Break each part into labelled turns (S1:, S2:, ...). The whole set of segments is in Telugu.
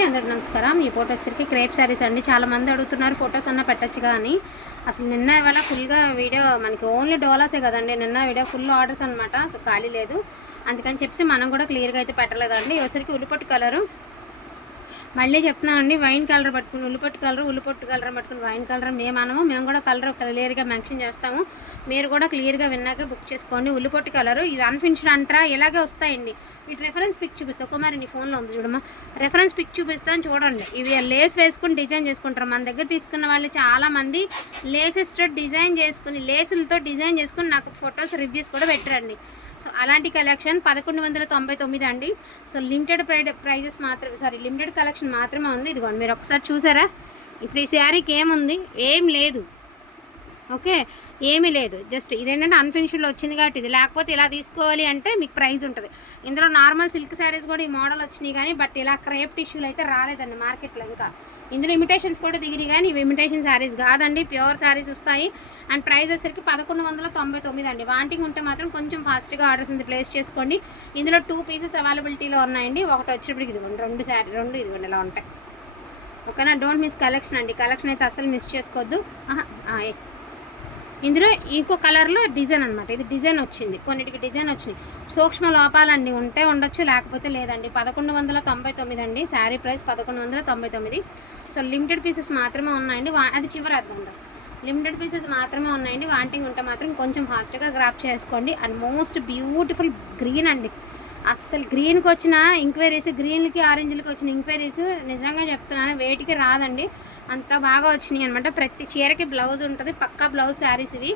S1: అందరికి నమస్కారం. ఈ ఫోటో వచ్చరికి క్రేప్ శారీస్ అండి. చాలా మంది అడుగుతున్నారు ఫొటోస్ అన్న పెట్టచ్చు కానీ అసలు నిన్న ఇవాళ ఫుల్గా వీడియో మనకి ఓన్లీ డోలాసే కదండి. నిన్న వీడియో ఫుల్ ఆర్డర్స్ అనమాట ఖాళీ లేదు. అందుకని చెప్పి మనం కూడా క్లియర్గా అయితే పెట్టలేదండి. వచ్చరికి ఉల్లిపట్టు కలరు. మళ్ళీ చెప్తున్నామండి వైన్ కలర్ పట్టుకుని ఉల్లిపట్టు కలర్ ఉల్లిపట్టు కలర్ పట్టుకుని వైన్ కలర్ మేము అనము మేము కూడా కలర్ క్లియర్గా మెన్షన్ చేస్తాము. మీరు కూడా క్లియర్గా విన్నాక బుక్ చేసుకోండి. ఉల్లిపట్టు కలర్ ఇది అన్ఫినిష్డ్ అంటారా? ఇలాగే వస్తాయండి. వీటి రెఫరెన్స్ పిక్ చూపిస్తా. కుమారి నీ ఫోన్లో ఉంది చూడమ్మా. రెఫరెన్స్ పిక్ చూపిస్తాను చూడండి. ఇవి లేస్ వేసుకుని డిజైన్ చేసుకుంటారు. మన దగ్గర తీసుకున్న వాళ్ళు చాలామంది లేసెస్తో డిజైన్ చేసుకుని లేసులతో డిజైన్ చేసుకుని నాకు ఫొటోస్ రివ్యూస్ కూడా పెట్టరండి. సో అలాంటి కలెక్షన్ పదకొండు వందల తొంభై తొమ్మిది అండి. సో లిమిటెడ్ ప్రైజెస్ మాత్రమే సారీ లిమిటెడ్ కలెక్షన్ మాత్రమే ఉంది. ఇదిగోండి మీరు ఒకసారి చూసారా? ఇప్పుడు ఈ శారీకి ఏముంది? ఏం లేదు. ఓకే? ఏమీ లేదు. జస్ట్ ఇదేంటంటే అన్ఫినిష్డ్లో వచ్చింది కాబట్టి ఇది. లేకపోతే ఇలా తీసుకోవాలి అంటే మీకు ప్రైస్ ఉంటుంది. ఇందులో నార్మల్ సిల్క్ శారీస్ కూడా ఈ మోడల్ వచ్చినాయి కానీ బట్ ఇలా క్రేప్ టిష్యూలు అయితే రాలేదండి మార్కెట్లో ఇంకా. ఇందులో ఇమిటేషన్స్ కూడా దిగినాయి కానీ ఇవి ఇమిటేషన్ శారీస్ కాదండి. ప్యూర్ శారీస్ వస్తాయి. అండ్ ప్రైస్ వచ్చేసరికి పదకొండు వందల తొంభై తొమ్మిది అండి. వాంటింగ్ ఉంటే మాత్రం కొంచెం ఫాస్ట్గా ఆర్డర్స్ ఉంది. ప్లేస్ చేసుకోండి. ఇందులో టూ పీసెస్ అవైలబిలిటీలో ఉన్నాయండి. ఒకటి వచ్చేప్పటికి ఇదిగోండి. రెండు శారీ రెండు ఇదిగోండి ఇలా ఉంటాయి. ఓకేనా? డోంట్ మిస్ కలెక్షన్ అండి. కలెక్షన్ అయితే అసలు మిస్ చేసుకోవద్దు. ఆహా, ఇందులో ఇంకో కలర్లో డిజైన్ అనమాట ఇది డిజైన్ వచ్చింది. కొన్నిటికి డిజైన్ వచ్చినాయి. సూక్ష్మ లోపాలండి ఉంటే ఉండొచ్చు లేకపోతే లేదండి. పదకొండు వందల తొంభై తొమ్మిది అండి. శారీ ప్రైస్ పదకొండు వందల తొంభై తొమ్మిది. సో లిమిటెడ్ పీసెస్ మాత్రమే ఉన్నాయండి. వా- అది చివరి అర్థం లిమిటెడ్ పీసెస్ మాత్రమే ఉన్నాయండి. వాంటింగ్ ఉంటే మాత్రం కొంచెం ఫాస్ట్గా గ్రాప్ చేసుకోండి. అండ్ మోస్ట్ బ్యూటిఫుల్ గ్రీన్ అండి. అస్సలు గ్రీన్కి వచ్చిన ఎంక్వైరీస్ గ్రీన్కి ఆరెంజ్లకి వచ్చిన ఎంక్వైరీస్ నిజంగా చెప్తున్నాను వేటికి రాదండి. అంత బాగా వచ్చినాయి అనమాట ప్రతి చీరకి బ్లౌజ్ ఉంటుంది. పక్కా బ్లౌజ్ శారీస్ ఇవి.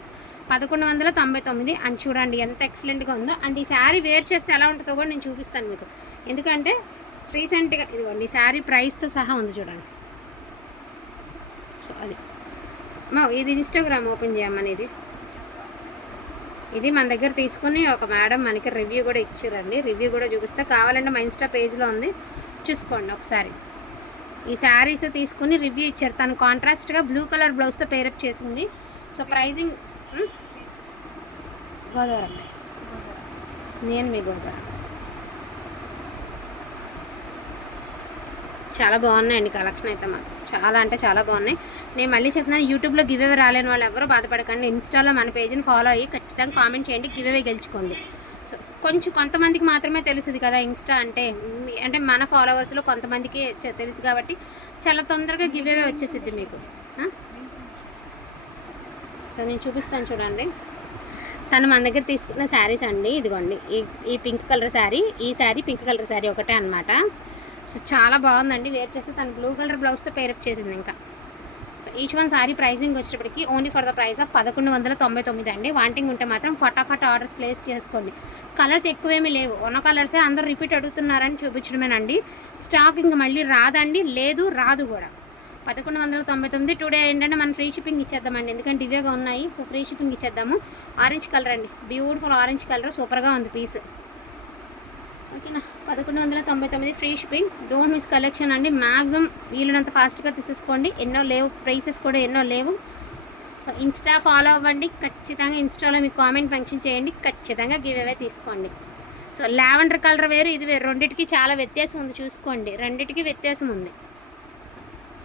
S1: పదకొండు వందల తొంభై తొమ్మిది. అండ్ చూడండి ఎంత ఎక్సలెంట్గా ఉందో. అండ్ ఈ శారీ వేర్ చేస్తే ఎలా ఉంటుందో కూడా నేను చూపిస్తాను మీకు. ఎందుకంటే రీసెంట్గా ఇదిగోండి ఈ శారీ ప్రైస్తో సహా ఉంది చూడండి. సో అది. మా ఇది ఇన్స్టాగ్రామ్ ఓపెన్ చేయమని ఇది. ఇది మన దగ్గర తీసుకుని ఒక మేడం మనకి రివ్యూ కూడా ఇచ్చారండి. రివ్యూ కూడా చూపిస్తే. కావాలంటే మా ఇన్స్టా పేజ్లో ఉంది. చూసుకోండి ఒకసారి. ఈ శారీస్ తీసుకుని రివ్యూ ఇచ్చారు. తను కాంట్రాస్ట్గా బ్లూ కలర్ బ్లౌజ్తో పేరప్ చేసింది. సో ప్రైజింగ్ గోదావరి నేను మీ గోదావరి చాలా బాగున్నాయండి కలెక్షన్ అయితే మాత్రం. చాలా అంటే చాలా బాగున్నాయి. నేను మళ్ళీ చెప్తున్నాను యూట్యూబ్లో గివ్ అవే రాలేని వాళ్ళు ఎవరు బాధపడకండి. ఇన్స్టాలో మన పేజీని ఫాలో అయ్యి ఖచ్చితంగా కామెంట్ చేయండి గివ్ అవే గెలుచుకోండి. సో కొంచెం కొంతమందికి మాత్రమే తెలుస్తుంది కదా ఇన్స్టా అంటే అంటే మన ఫాలోవర్స్లో కొంతమందికి తెలుసు కాబట్టి చాలా తొందరగా గివ్ అవే వచ్చేసిద్ది మీకు. సో నేను చూపిస్తాను చూడండి. తను మన దగ్గర తీసుకున్న శారీస్ అండి ఇదిగోండి. ఈ ఈ పింక్ కలర్ శారీ ఈ శారీ పింక్ కలర్ శారీ ఒకటే అనమాట సో చాలా బాగుందండి. వేర్ చేస్తే తను బ్లూ కలర్ బ్లౌజ్తో పేరప్ చేసింది ఇంకా. So each one sorry pricing వచ్చేటప్పటికి only for the price of పదకొండు వందల తొంభై తొమ్మిది అండి. వాంటింగ్ ఉంటే మాత్రం ఫటాఫట్ ఆర్డర్స్ ప్లేస్ చేసుకోండి. కలర్స్ ఎక్కువేమీ లేవు. ఉన్న కలర్సే అందరూ రిపీట్ అడుగుతున్నారని చూపించడమేనండి. స్టాక్ ఇంకా మళ్ళీ రాదండి. లేదు రాదు కూడా. పదకొండు వందల తొంభై తొమ్మిది టుడే ఏంటంటే మనం ఫ్రీ షిప్పింగ్ ఇచ్చేద్దామండి. ఎందుకంటే ఇవేగా ఉన్నాయి. సో ఫ్రీ షిప్పింగ్ ఇచ్చేద్దాము. ఆరెంజ్ కలర్ అండి. బ్యూటిఫుల్ ఆరెంజ్ కలర్ సూపర్గా ఉంది పీస్ ఓకేనా? పదకొండు వందల తొంభై తొమ్మిది free shipping. Don't miss collection అండి. మ్యాక్సిమం వీలునంత ఫాస్ట్గా తీసేసుకోండి. ఎన్నో లేవు. ప్రైసెస్ కూడా ఎన్నో లేవు. సో ఇన్స్టా ఫాలో అవ్వండి. ఖచ్చితంగా ఇన్స్టాలో మీకు కామెంట్ ఫంక్షన్ చేయండి. ఖచ్చితంగా గివ్ అవే తీసుకోండి. సో లావెండర్ కలర్ వేరు ఇది వేరు. రెండింటికి చాలా వ్యత్యాసం ఉంది. చూసుకోండి. రెండింటికి వ్యత్యాసం ఉంది.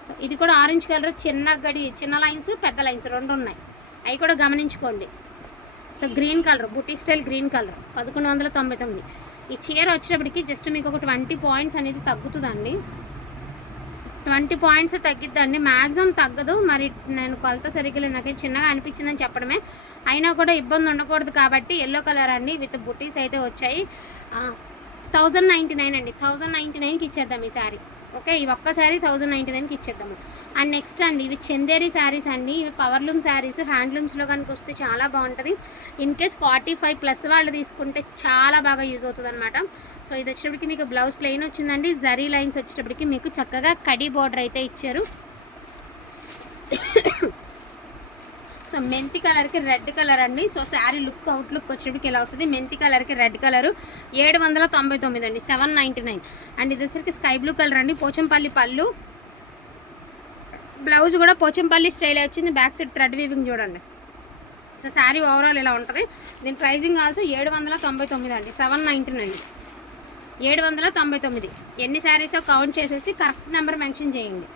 S1: సో ఇది కూడా ఆరెంజ్ కలర్ చిన్న గడి చిన్న లైన్స్ పెద్ద లైన్స్ రెండు ఉన్నాయి. అవి కూడా గమనించుకోండి. సో గ్రీన్ కలర్ బుటీ స్టైల్ గ్రీన్ కలర్ పదకొండు వందల తొంభై తొమ్మిది. ఈ చీర వచ్చేటప్పటికి జస్ట్ మీకు ఒక ట్వంటీ పాయింట్స్ అనేది తగ్గుతుందండి. ట్వంటీ పాయింట్స్ తగ్గిద్దండి. మ్యాక్సిమం తగ్గదు. మరి నేను కొలత సరిగ్గా లేదు. నాకు చిన్నగా అనిపించిందని చెప్పడమే. అయినా కూడా ఇబ్బంది ఉండకూడదు కాబట్టి ఎల్లో కలర్ అండి. విత్ బుటీస్ అయితే వచ్చాయి. థౌజండ్ నైంటీ నైన్ అండి. థౌజండ్ నైంటీ నైన్కి ఇచ్చేద్దాం ఈ శారీ ఓకే ఇవి ఒక్క శారీ థౌజండ్ నైంటీ నైన్కి ఇచ్చేద్దాము. అండ్ నెక్స్ట్ అండి ఇవి చందేరి శారీస్ అండి. ఇవి పవర్లూమ్ శారీస్ హ్యాండ్లూమ్స్లో కనుక వస్తే చాలా బాగుంటుంది. In case forty five plus వాళ్ళు తీసుకుంటే చాలా బాగా యూజ్ అవుతుంది అనమాట సో ఇది వచ్చేటప్పటికి మీకు బ్లౌజ్ ప్లెయిన్ వచ్చిందండి. జరీ లైన్స్ వచ్చేటప్పటికి మీకు చక్కగా కడి బార్డర్ అయితే ఇచ్చారు. సో మెంతి కలర్కి రెడ్ కలర్ అండి. So sari look out look వచ్చేటికి ఇలా వస్తుంది? మెంతి కలర్కి రెడ్ కలర్. ఏడు వందల తొంభై తొమ్మిది అండి. Seven ninety nine. అండ్ ఇది వచ్చేసరికి స్కై బ్లూ కలర్ అండి. పోచంపల్లి పళ్ళు. బ్లౌజ్ కూడా పోచంపల్లి స్టైల్ వచ్చింది? బ్యాక్ సైడ్ థ్రెడ్ వీవింగ్ చూడండి. సో శారీ ఓవరాల్ ఇలా ఉంటుంది? దీని ప్రైజింగ్ ఆల్సో ఏడు వందల తొంభై తొమ్మిది అండి. Seven ninety nine. ఏడు వందల తొంభై తొమ్మిది. ఎన్ని శారీస్ కౌంట్ చేసేసి కరెక్ట్ నెంబర్ మెన్షన్ చేయండి.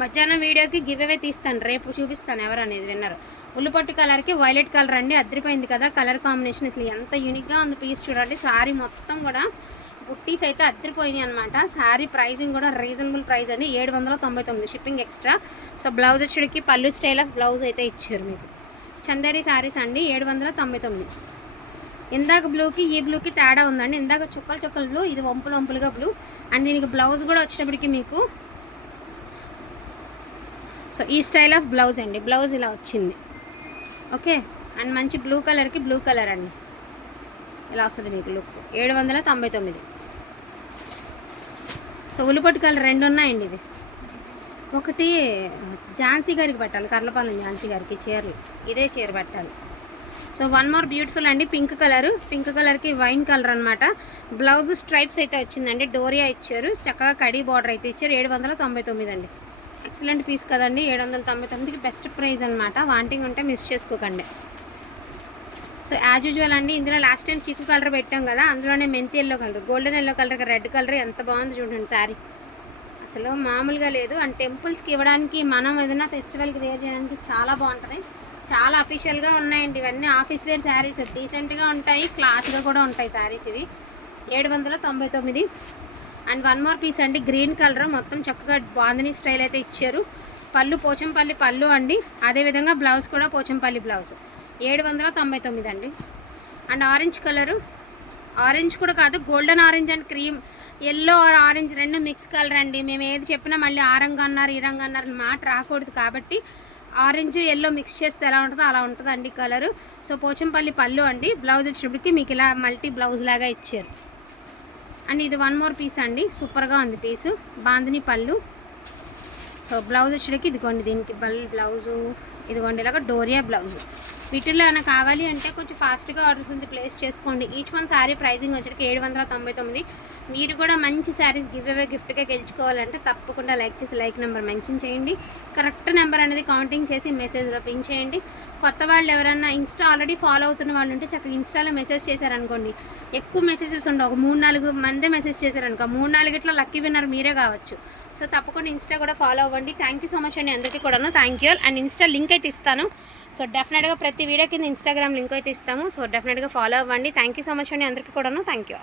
S1: మధ్యాహ్నం వీడియోకి గివ్ అవే తీస్తాను. రేపు చూపిస్తాను ఎవరు అనేది విన్నర్. ఉల్లిపట్టు కలర్కి వైలెట్ కలర్ అండి అద్దరిపోయింది కదా. కలర్ కాంబినేషన్ అసలు ఎంత యూనిక్గా ఉంది పీస్ చూడండి. సారీ మొత్తం కూడా బుట్టీస్ అయితే అద్దరిపోయినాయి అనమాట శారీ ప్రైసింగ్ కూడా రీజనబుల్ ప్రైస్ అండి. ఏడు వందల తొంభై తొమ్మిది షిప్పింగ్ ఎక్స్ట్రా. సో బ్లౌజ్ వచ్చేటికి పళ్ళు స్టైల్ ఆఫ్ బ్లౌజ్ అయితే ఇచ్చారు మీకు. చందేరి శారీస్ అండి ఏడు వందల తొంభై తొమ్మిది. ఇందాక బ్లూకి ఈ బ్లూకి తేడా ఉందండి. ఇందాక చుక్కలు చుక్కలు బ్లూ ఇది వంపులు వంపులుగా బ్లూ అండ్ దీనికి బ్లౌజ్ కూడా వచ్చినప్పటికీ మీకు సో ఈ స్టైల్ ఆఫ్ బ్లౌజ్ అండి. బ్లౌజ్ ఇలా వచ్చింది. ఓకే? అండ్ మంచి బ్లూ కలర్కి బ్లూ కలర్ అండి. ఇలా వస్తుంది మీకు లుక్. ఏడు వందల తొంభై తొమ్మిది. సో ఉల్లిపట్టు కలర్ రెండు ఉన్నాయండి ఇవి. ఒకటి ఝాన్సీ గారికి పెట్టాలి. కర్లపాలెం ఝాన్సీ గారికి చీరలు. ఇదే చీర పెట్టాలి. సో వన్ మోర్ బ్యూటిఫుల్ అండి. Pink colour. పింక్ కలర్కి వైన్ కలర్ అనమాట బ్లౌజ్ స్ట్రైప్స్ అయితే వచ్చిందండి. డోరియా ఇచ్చారు. చక్కగా కడీ బార్డర్ అయితే ఇచ్చారు. ఏడు వందల తొంభై తొమ్మిది అండి. ఎక్సలెంట్ పీస్ కదండి ఏడు వందల తొంభై తొమ్మిదికి బెస్ట్ ప్రైస్ అనమాట వాంటింగ్ ఉంటే మిస్ చేసుకోకండి. సో యాజ్ యూజువల్ అండి ఇందులో లాస్ట్ టైం చిక్కు కలర్ పెట్టాం కదా అందులోనే మెంతి yellow colour golden yellow colour red colour ఎంత బాగుంది చూడండి శారీ అసలు మామూలుగా లేదు అండ్ టెంపుల్స్కి ఇవ్వడానికి మనం ఏదైనా ఫెస్టివల్కి వేర్ చేయడానికి చాలా బాగుంటుంది. చాలా అఫీషియల్గా ఉన్నాయండి ఇవన్నీ ఆఫీస్ వేర్ శారీస్ డీసెంట్గా ఉంటాయి క్లాస్గా కూడా ఉంటాయి శారీస్ ఇవి. ఏడు వందల తొంభై తొమ్మిది. అండ్ వన్ మోర్ పీస్ అండి గ్రీన్ కలర్ మొత్తం చక్కగా బాందని స్టైల్ అయితే ఇచ్చారు. పళ్ళు పోచంపల్లి పళ్ళు అండి అదేవిధంగా బ్లౌజ్ కూడా పోచంపల్లి బ్లౌజ్ ఏడు వందల తొంభై తొమ్మిది అండి. అండ్ ఆరెంజ్ కలరు ఆరెంజ్ కూడా కాదు golden orange and cream yellow or orange రెండు మిక్స్ కలర్ అండి. మేము ఏది చెప్పినా మళ్ళీ ఆ రంగు అన్నారు ఈ రంగు అన్నారు మాట రాకూడదు కాబట్టి ఆరెంజ్ ఎల్లో మిక్స్ చేస్తే ఎలా ఉంటుందో అలా ఉంటుంది అండి కలరు సో పోచంపల్లి పళ్ళు అండి బ్లౌజ్ వచ్చినప్పటికి మీకు ఇలా మల్టీ బ్లౌజ్ లాగా ఇచ్చారు. అండ్ ఇది వన్ మోర్ పీస్ అండి. సూపర్గా ఉంది పీసు బాందిని పళ్ళు. సో బ్లౌజ్ వచ్చేటికి ఇదిగోండి దీనికి బల్ బ్లౌజు ఇదిగోండి ఇలాగ డోరియా బ్లౌజు వీటిల్లో ఏమైనా కావాలి అంటే కొంచెం ఫాస్ట్గా ఆర్డర్స్ ఉంది ప్లేస్ చేసుకోండి. ఈచ్ వన్ శారీ ప్రైజింగ్ వచ్చేటికి ఏడు వందల తొంభై తొమ్మిది. మీరు కూడా మంచి శారీస్ గివ్ అవే గిఫ్ట్గా గెలుచుకోవాలంటే తప్పకుండా లైక్ చేసి లైక్ నెంబర్ మెన్షన్ చేయండి. కరెక్ట్ నెంబర్ అనేది కౌంటింగ్ చేసి మెసేజ్లో పిన్ చేయండి. కొత్త వాళ్ళు ఎవరైనా ఇన్స్టా ఆల్రెడీ ఫాలో అవుతున్న వాళ్ళు ఉంటే చక్కగా ఇన్స్టాలో మెసేజ్ చేశారనుకోండి. ఎక్కువ మెసేజెస్ ఉండవు. ఒక మూడు నాలుగు మందే మెసేజ్ చేశారనుకో మూడు నాలుగిట్లో లక్కీ విన్నర్ మీరే కావచ్చు. సో తప్పకుండా ఇన్స్టా కూడా ఫాలో అవ్వండి. థ్యాంక్ యూ సో మచ్ అండి అందరికీ కూడాను. Thank you and insta link అయితే ఇస్తాను. సో డెఫినెట్గా ప్రతి ప్రతి వీడియో కింద ఇన్స్టాగ్రామ్ లింక్ అయితే ఇస్తాము. సో డెఫినెట్గా ఫాలో అవ్వండి. థ్యాంక్ యూ సో మచ్ అండి. అందరికీ కూడాను. Thank you